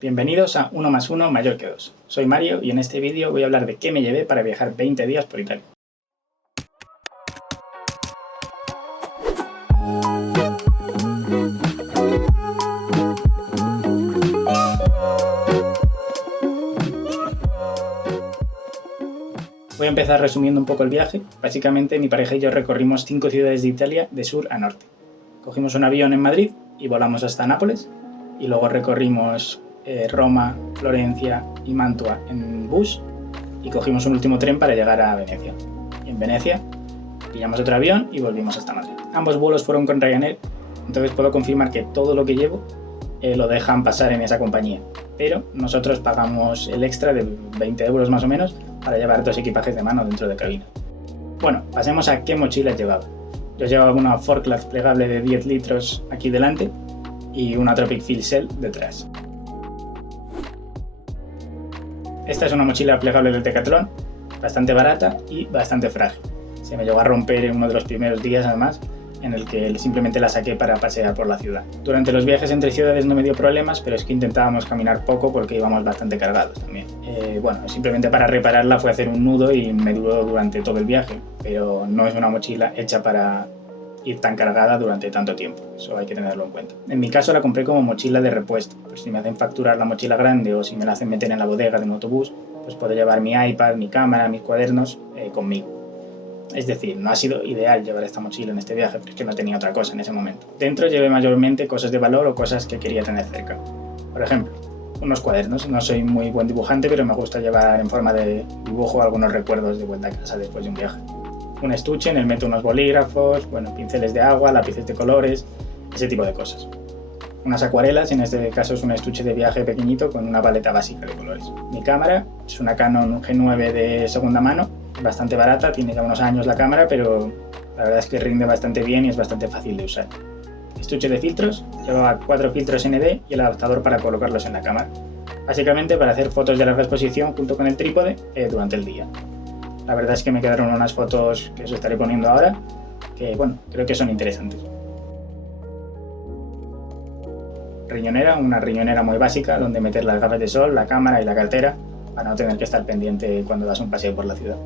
Bienvenidos a 1 más 1 mayor que 2. Soy Mario y en este vídeo voy a hablar de qué me llevé para viajar 20 días por Italia. Voy a empezar resumiendo un poco el viaje. Básicamente mi pareja y yo recorrimos 5 ciudades de Italia de sur a norte. Cogimos un avión en Madrid y volamos hasta Nápoles y luego recorrimos Roma, Florencia y Mantua en bus y cogimos un último tren para llegar a Venecia. Y en Venecia pillamos otro avión y volvimos hasta Madrid. Ambos vuelos fueron con Ryanair, entonces puedo confirmar que todo lo que llevo lo dejan pasar en esa compañía, pero nosotros pagamos el extra de 20 euros más o menos para llevar 2 equipajes de mano dentro de cabina. Bueno, pasemos a qué mochilas llevaba. Yo llevaba una Forklift plegable de 10 litros aquí delante y una Tropic Field Shell detrás. Esta es una mochila plegable del Decathlon, bastante barata y bastante frágil. Se me llegó a romper en uno de los primeros días además, en el que simplemente la saqué para pasear por la ciudad. Durante los viajes entre ciudades no me dio problemas, pero es que intentábamos caminar poco porque íbamos bastante cargados también. Simplemente para repararla fue hacer un nudo y me duró durante todo el viaje, pero no es una mochila hecha para ir tan cargada durante tanto tiempo, eso hay que tenerlo en cuenta. En mi caso la compré como mochila de repuesto, pues si me hacen facturar la mochila grande o si me la hacen meter en la bodega de un autobús, pues puedo llevar mi iPad, mi cámara, mis cuadernos conmigo. Es decir, no ha sido ideal llevar esta mochila en este viaje, pero es que no tenía otra cosa en ese momento. Dentro llevé mayormente cosas de valor o cosas que quería tener cerca. Por ejemplo, unos cuadernos. No soy muy buen dibujante, pero me gusta llevar en forma de dibujo algunos recuerdos de vuelta a casa después de un viaje. Un estuche, en el meto unos bolígrafos, pinceles de agua, lápices de colores, ese tipo de cosas. Unas acuarelas, en este caso es un estuche de viaje pequeñito con una paleta básica de colores. Mi cámara es una Canon G9 de segunda mano, bastante barata, tiene ya unos años la cámara, pero la verdad es que rinde bastante bien y es bastante fácil de usar. Estuche de filtros, llevaba 4 filtros ND y el adaptador para colocarlos en la cámara, básicamente para hacer fotos de larga exposición junto con el trípode durante el día. La verdad es que me quedaron unas fotos que os estaré poniendo ahora, que creo que son interesantes. Riñonera, una riñonera muy básica donde meter las gafas de sol, la cámara y la cartera para no tener que estar pendiente cuando das un paseo por la ciudad.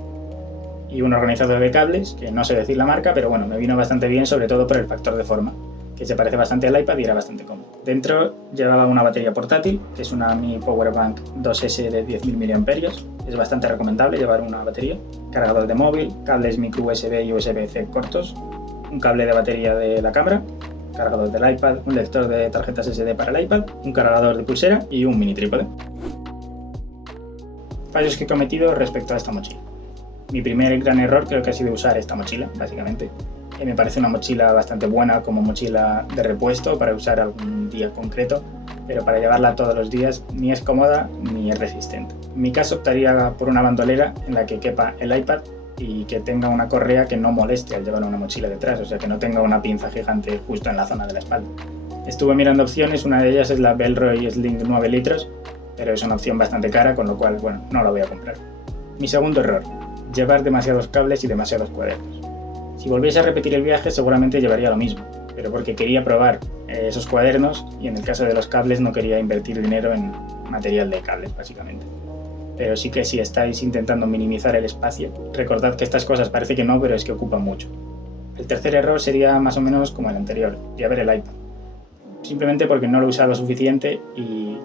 Y un organizador de cables, que no sé decir la marca, pero me vino bastante bien, sobre todo por el factor de forma, que se parece bastante al iPad y era bastante cómodo. Dentro llevaba una batería portátil, que es una Mi Powerbank 2S de 10.000 mAh, es bastante recomendable llevar una batería, cargador de móvil, cables micro USB y USB-C cortos, un cable de batería de la cámara, cargador del iPad, un lector de tarjetas SD para el iPad, un cargador de pulsera y un mini trípode. Fallos que he cometido respecto a esta mochila. Mi primer gran error creo que ha sido usar esta mochila, básicamente. Me parece una mochila bastante buena como mochila de repuesto para usar algún día concreto, pero para llevarla todos los días ni es cómoda ni es resistente. En mi caso optaría por una bandolera en la que quepa el iPad y que tenga una correa que no moleste al llevar una mochila detrás, o sea que no tenga una pinza gigante justo en la zona de la espalda. Estuve mirando opciones, una de ellas es la Bellroy Sling 9 litros, pero es una opción bastante cara, con lo cual no la voy a comprar. Mi segundo error, llevar demasiados cables y demasiados cuadernos. Si volviese a repetir el viaje seguramente llevaría lo mismo, pero porque quería probar esos cuadernos y en el caso de los cables no quería invertir dinero en material de cables básicamente. Pero sí que si estáis intentando minimizar el espacio, recordad que estas cosas parece que no, pero es que ocupan mucho. El tercer error sería más o menos como el anterior, llevar el iPad. Simplemente porque no lo he usado suficiente y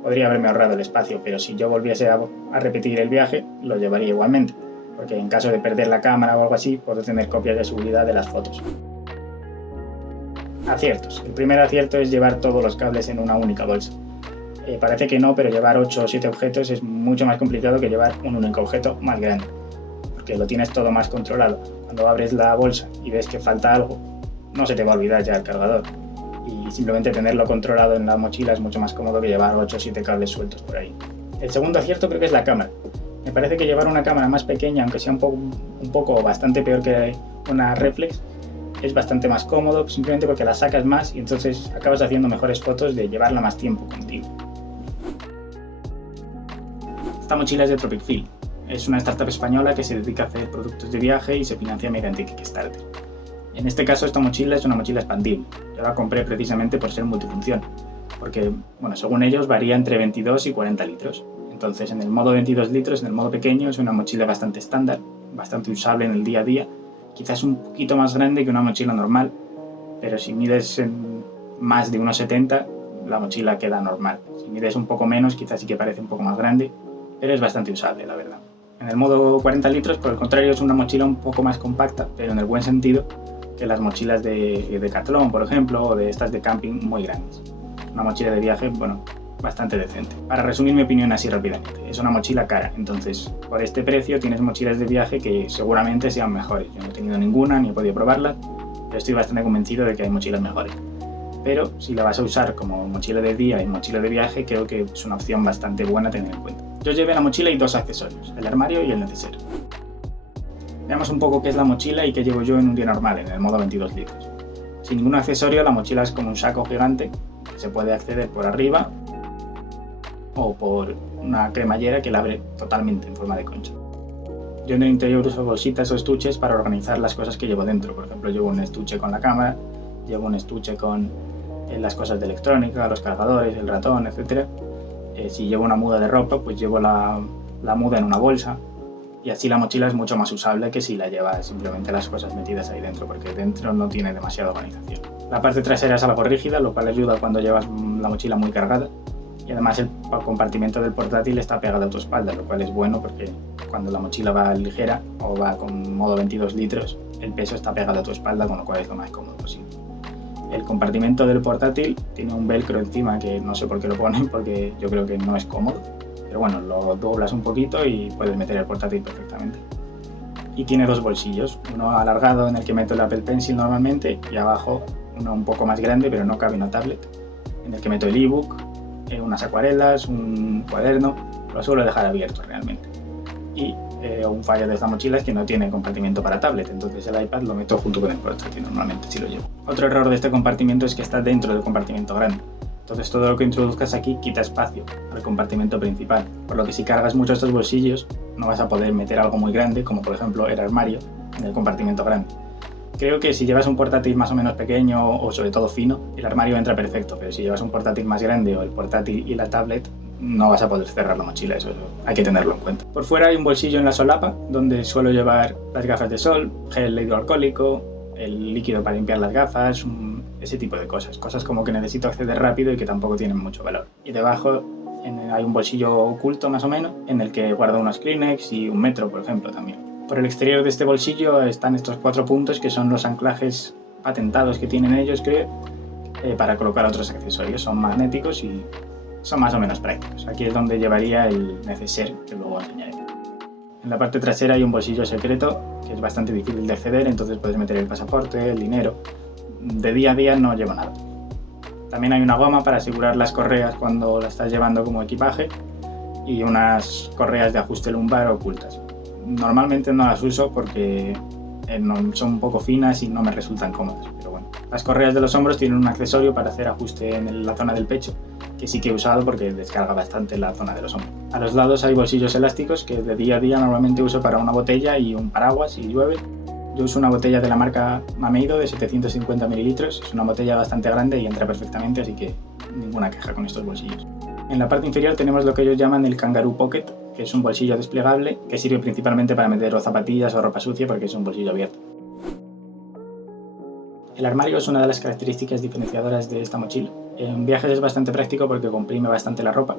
podría haberme ahorrado el espacio, pero si yo volviese a repetir el viaje, lo llevaría igualmente, porque en caso de perder la cámara o algo así, puedo tener copias de seguridad de las fotos. Aciertos. El primer acierto es llevar todos los cables en una única bolsa. Parece que no, pero llevar 8 o 7 objetos es mucho más complicado que llevar un único objeto más grande, porque lo tienes todo más controlado. Cuando abres la bolsa y ves que falta algo, no se te va a olvidar ya el cargador. Y simplemente tenerlo controlado en la mochila es mucho más cómodo que llevar 8 o 7 cables sueltos por ahí. El segundo acierto creo que es la cámara. Me parece que llevar una cámara más pequeña, aunque sea un poco bastante peor que una reflex, es bastante más cómodo, simplemente porque la sacas más y entonces acabas haciendo mejores fotos de llevarla más tiempo contigo. Esta mochila es de Tropic Field. Es una startup española que se dedica a hacer productos de viaje y se financia mediante Kickstarter. En este caso esta mochila es una mochila expandible. Yo la compré precisamente por ser multifunción. porque, bueno, según ellos varía entre 22 y 40 litros. Entonces, en el modo 22 litros, en el modo pequeño, es una mochila bastante estándar, bastante usable en el día a día, quizás un poquito más grande que una mochila normal, pero si mides más de 1,70, la mochila queda normal. Si mides un poco menos, quizás sí que parece un poco más grande, pero es bastante usable, la verdad. En el modo 40 litros, por el contrario, es una mochila un poco más compacta, pero en el buen sentido, que las mochilas de Decathlon, por ejemplo, o de estas de camping muy grandes. Una mochila de viaje, bueno, bastante decente. Para resumir mi opinión así rápidamente, es una mochila cara, entonces por este precio tienes mochilas de viaje que seguramente sean mejores. Yo no he tenido ninguna ni he podido probarlas, pero estoy bastante convencido de que hay mochilas mejores. Pero si la vas a usar como mochila de día y mochila de viaje, creo que es una opción bastante buena a tener en cuenta. Yo llevé la mochila y 2 accesorios, el armario y el neceser. Veamos un poco qué es la mochila y qué llevo yo en un día normal, en el modo 22 litros. Sin ningún accesorio, la mochila es como un saco gigante que se puede acceder por arriba o por una cremallera que la abre totalmente en forma de concha. Yo en el interior uso bolsitas o estuches para organizar las cosas que llevo dentro. Por ejemplo, llevo un estuche con la cámara, llevo un estuche con las cosas de electrónica, los cargadores, el ratón, etc. Si llevo una muda de ropa, pues llevo la muda en una bolsa, y así la mochila es mucho más usable que si la llevas simplemente las cosas metidas ahí dentro, porque dentro no tiene demasiada organización. La parte trasera es algo rígida, lo cual ayuda cuando llevas la mochila muy cargada, y además el compartimento del portátil está pegado a tu espalda, lo cual es bueno porque cuando la mochila va ligera o va con modo 22 litros, el peso está pegado a tu espalda, con lo cual es lo más cómodo posible. El compartimento del portátil tiene un velcro encima que no sé por qué lo ponen, porque yo creo que no es cómodo, pero bueno, lo doblas un poquito y puedes meter el portátil perfectamente. Y tiene 2 bolsillos, uno alargado en el que meto el Apple Pencil normalmente, y abajo uno un poco más grande, pero no cabe una tablet, en el que meto el ebook, unas acuarelas, un cuaderno. Lo suelo dejar abierto realmente. Y un fallo de esta mochila es que no tiene compartimento para tablet, entonces el iPad lo meto junto con el portátil normalmente si lo llevo. Otro error de este compartimento es que está dentro del compartimento grande. Entonces todo lo que introduzcas aquí quita espacio al compartimento principal, por lo que si cargas mucho estos bolsillos no vas a poder meter algo muy grande, como por ejemplo el armario, en el compartimento grande. Creo que si llevas un portátil más o menos pequeño o sobre todo fino, el armario entra perfecto, pero si llevas un portátil más grande o el portátil y la tablet, no vas a poder cerrar la mochila, eso hay que tenerlo en cuenta. Por fuera hay un bolsillo en la solapa donde suelo llevar las gafas de sol, gel hidroalcohólico, el líquido para limpiar las gafas, ese tipo de cosas como que necesito acceder rápido y que tampoco tienen mucho valor. Y debajo hay un bolsillo oculto más o menos en el que guardo unos Kleenex y un metro, por ejemplo, también. Por el exterior de este bolsillo están estos 4 puntos que son los anclajes patentados que tienen ellos, creo, para colocar otros accesorios. Son magnéticos y son más o menos prácticos. Aquí es donde llevaría el neceser, que luego enseñaré. En la parte trasera hay un bolsillo secreto que es bastante difícil de acceder, entonces puedes meter el pasaporte, el dinero. De día a día no llevo nada. También hay una goma para asegurar las correas cuando la estás llevando como equipaje y unas correas de ajuste lumbar ocultas. Normalmente no las uso porque son un poco finas y no me resultan cómodas, pero bueno. Las correas de los hombros tienen un accesorio para hacer ajuste en la zona del pecho, que sí que he usado porque descarga bastante la zona de los hombros. A los lados hay bolsillos elásticos que de día a día normalmente uso para una botella y un paraguas si llueve. Yo uso una botella de la marca Mameido de 750 mililitros, es una botella bastante grande y entra perfectamente, así que ninguna queja con estos bolsillos. En la parte inferior tenemos lo que ellos llaman el Kangaroo Pocket, que es un bolsillo desplegable que sirve principalmente para meter o zapatillas o ropa sucia porque es un bolsillo abierto. El armario es una de las características diferenciadoras de esta mochila. En viajes es bastante práctico porque comprime bastante la ropa.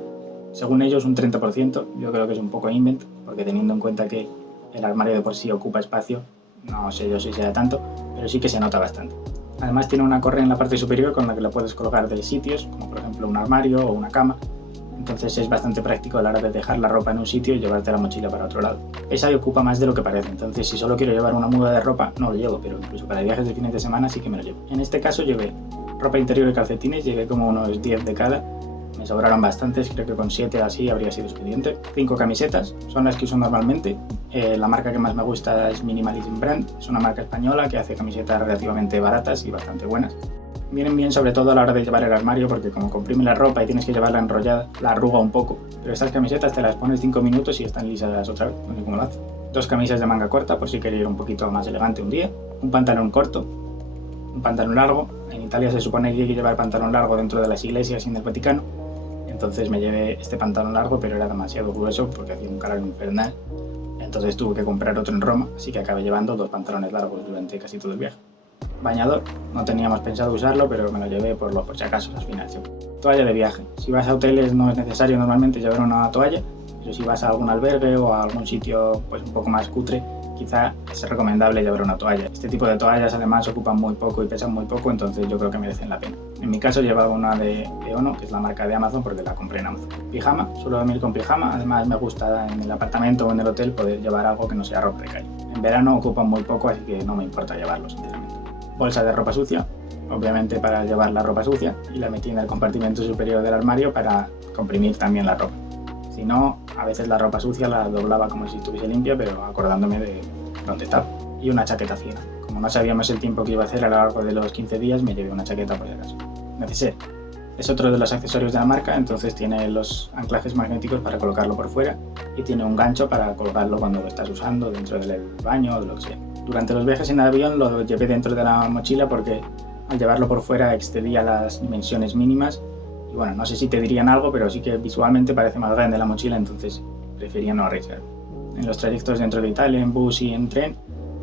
Según ellos un 30%, yo creo que es un poco invent, porque teniendo en cuenta que el armario de por sí ocupa espacio, no sé yo si sea tanto, pero sí que se nota bastante. Además tiene una correa en la parte superior con la que la puedes colgar de sitios, como por ejemplo un armario o una cama. Entonces es bastante práctico a la hora de dejar la ropa en un sitio y llevarte la mochila para otro lado. Esa ocupa más de lo que parece, entonces si solo quiero llevar una muda de ropa no lo llevo, pero incluso para viajes de fines de semana sí que me lo llevo. En este caso llevé ropa interior y calcetines, llevé como unos 10 de cada, me sobraron bastantes, creo que con 7 así habría sido suficiente. 5 camisetas, son las que uso normalmente. La marca que más me gusta es Minimalism Brand, es una marca española que hace camisetas relativamente baratas y bastante buenas. Vienen bien sobre todo a la hora de llevar el armario porque como comprime la ropa y tienes que llevarla enrollada, la arruga un poco. Pero estas camisetas te las pones 5 minutos y están lisas otra vez, no sé cómo lo hace. 2 camisas de manga corta por si queréis ir un poquito más elegante un día. Un pantalón corto, un pantalón largo, En Italia se supone que hay que llevar pantalón largo dentro de las iglesias y en el Vaticano. Entonces me llevé este pantalón largo, pero era demasiado grueso porque hacía un calor infernal. Entonces tuve que comprar otro en Roma, así que acabé llevando 2 pantalones largos durante casi todo el viaje. Bañador, no teníamos pensado usarlo, pero me lo llevé por si acaso al final. Toalla de viaje. Si vas a hoteles no es necesario normalmente llevar una toalla, pero si vas a algún albergue o a algún sitio pues un poco más cutre, quizá es recomendable llevar una toalla. Este tipo de toallas además ocupan muy poco y pesan muy poco, entonces yo creo que merecen la pena. En mi caso llevaba una de Ono, que es la marca de Amazon, porque la compré en Amazon. Pijama, suelo dormir con pijama, además me gusta en el apartamento o en el hotel poder llevar algo que no sea ropa de calle. En verano ocupan muy poco, así que no me importa llevarlo, sinceramente. Bolsa de ropa sucia, obviamente para llevar la ropa sucia, y la metí en el compartimento superior del armario para comprimir también la ropa. Si no, a veces la ropa sucia la doblaba como si estuviese limpia, pero acordándome de dónde estaba. Y una chaqueta fina. Como no sabíamos el tiempo que iba a hacer a lo largo de los 15 días, me llevé una chaqueta por si acaso. Neceser. Es otro de los accesorios de la marca, entonces tiene los anclajes magnéticos para colocarlo por fuera y tiene un gancho para colgarlo cuando lo estás usando dentro del baño o lo que sea. Durante los viajes en avión lo llevé dentro de la mochila porque al llevarlo por fuera excedía las dimensiones mínimas. Y bueno, no sé si te dirían algo, pero sí que visualmente parece más grande la mochila, entonces prefería no arriesgar. En los trayectos dentro de Italia, en bus y en tren,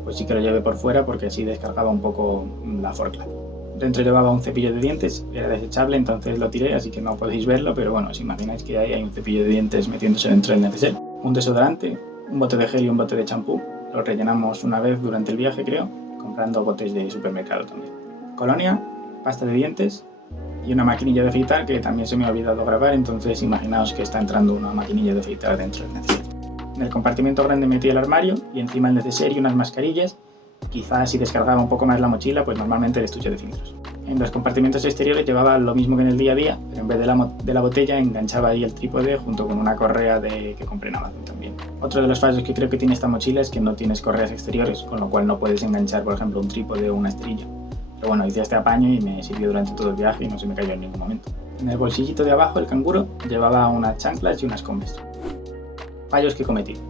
pues sí que lo llevé por fuera porque así descargaba un poco la forklift. Dentro llevaba un cepillo de dientes, era desechable, entonces lo tiré, así que no podéis verlo, pero bueno, os imagináis que ahí hay un cepillo de dientes metiéndose dentro del neceser. Un desodorante, un bote de gel y un bote de champú. Lo rellenamos una vez durante el viaje, creo, comprando botes de supermercado también. Colonia, pasta de dientes y una maquinilla de afeitar que también se me ha olvidado grabar, entonces imaginaos que está entrando una maquinilla de afeitar dentro del neceser. En el compartimento grande metí el armario y encima el neceser y unas mascarillas. Quizás si descargaba un poco más la mochila, pues normalmente el estuche de filtros. En los compartimentos exteriores llevaba lo mismo que en el día a día, pero en vez de la botella enganchaba ahí el trípode junto con una correa que compré en Amazon también. Otro de los fallos que creo que tiene esta mochila es que no tienes correas exteriores, con lo cual no puedes enganchar, por ejemplo, un trípode o una esterilla. Pero bueno, hice este apaño y me sirvió durante todo el viaje y no se me cayó en ningún momento. En el bolsillito de abajo, el canguro, llevaba unas chanclas y unas Converse. Fallos que he cometido.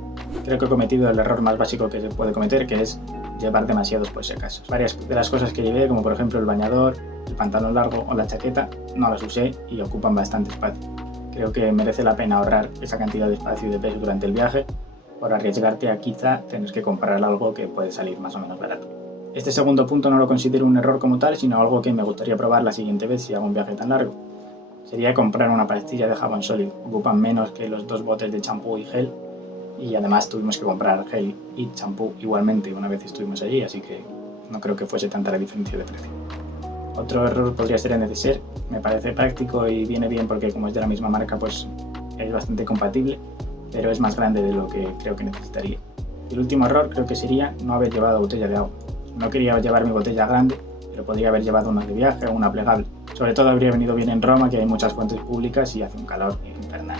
Creo que he cometido el error más básico que se puede cometer, que es llevar demasiados por si acaso. Varias de las cosas que llevé, como por ejemplo el bañador, el pantalón largo o la chaqueta, no las usé y ocupan bastante espacio. Creo que merece la pena ahorrar esa cantidad de espacio y de peso durante el viaje por arriesgarte a quizá tener que comprar algo que puede salir más o menos barato. Este segundo punto no lo considero un error como tal, sino algo que me gustaría probar la siguiente vez si hago un viaje tan largo. Sería comprar una pastilla de jabón sólido. Ocupan menos que los 2 botes de champú y gel. Y además tuvimos que comprar gel y champú igualmente una vez estuvimos allí, así que no creo que fuese tanta la diferencia de precio. Otro error podría ser el neceser. Me parece práctico y viene bien porque como es de la misma marca pues es bastante compatible, pero es más grande de lo que creo que necesitaría. Y el último error creo que sería no haber llevado botella de agua. No quería llevar mi botella grande, pero podría haber llevado una de viaje o una plegable. Sobre todo habría venido bien en Roma, que hay muchas fuentes públicas y hace un calor infernal.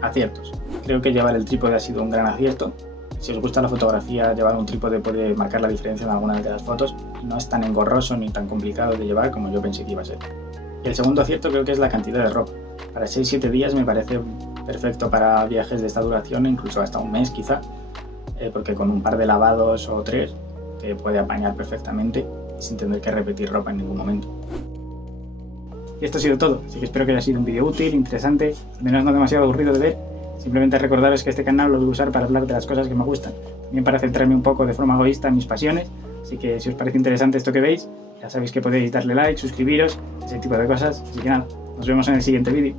Aciertos. Creo que llevar el trípode ha sido un gran acierto. Si os gusta la fotografía, llevar un trípode puede marcar la diferencia en algunas de las fotos y no es tan engorroso ni tan complicado de llevar como yo pensé que iba a ser. Y el segundo acierto creo que es la cantidad de ropa. Para 6-7 días me parece perfecto para viajes de esta duración, incluso hasta un mes quizá, porque con un par de lavados o 3 te puede apañar perfectamente sin tener que repetir ropa en ningún momento. Y esto ha sido todo, así que espero que haya sido un vídeo útil, interesante, al menos no demasiado aburrido de ver. Simplemente recordaros que este canal lo voy a usar para hablar de las cosas que me gustan, también para centrarme un poco de forma egoísta en mis pasiones, así que si os parece interesante esto que veis, ya sabéis que podéis darle like, suscribiros, ese tipo de cosas, así que nada, nos vemos en el siguiente vídeo.